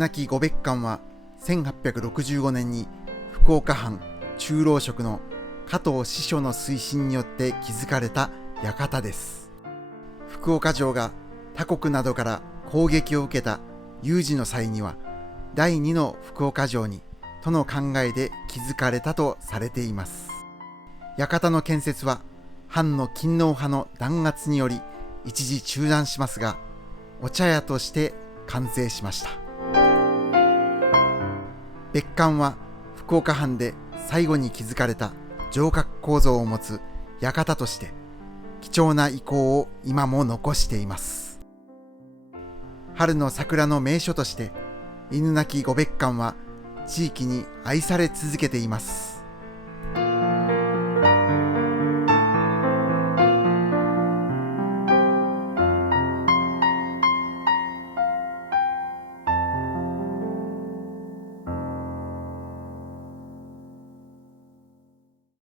亡き御別館は1865年に福岡藩中郎職の加藤司書の推進によって築かれた館です。福岡城が他国などから攻撃を受けた有事の際には第2の福岡城にとの考えで築かれたとされています。館の建設は藩の勤王派の弾圧により一時中断しますが、お茶屋として完成しました。別館は福岡藩で最後に築かれた城郭構造を持つ館として貴重な遺構を今も残しています。春の桜の名所として犬鳴御別館は地域に愛され続けています。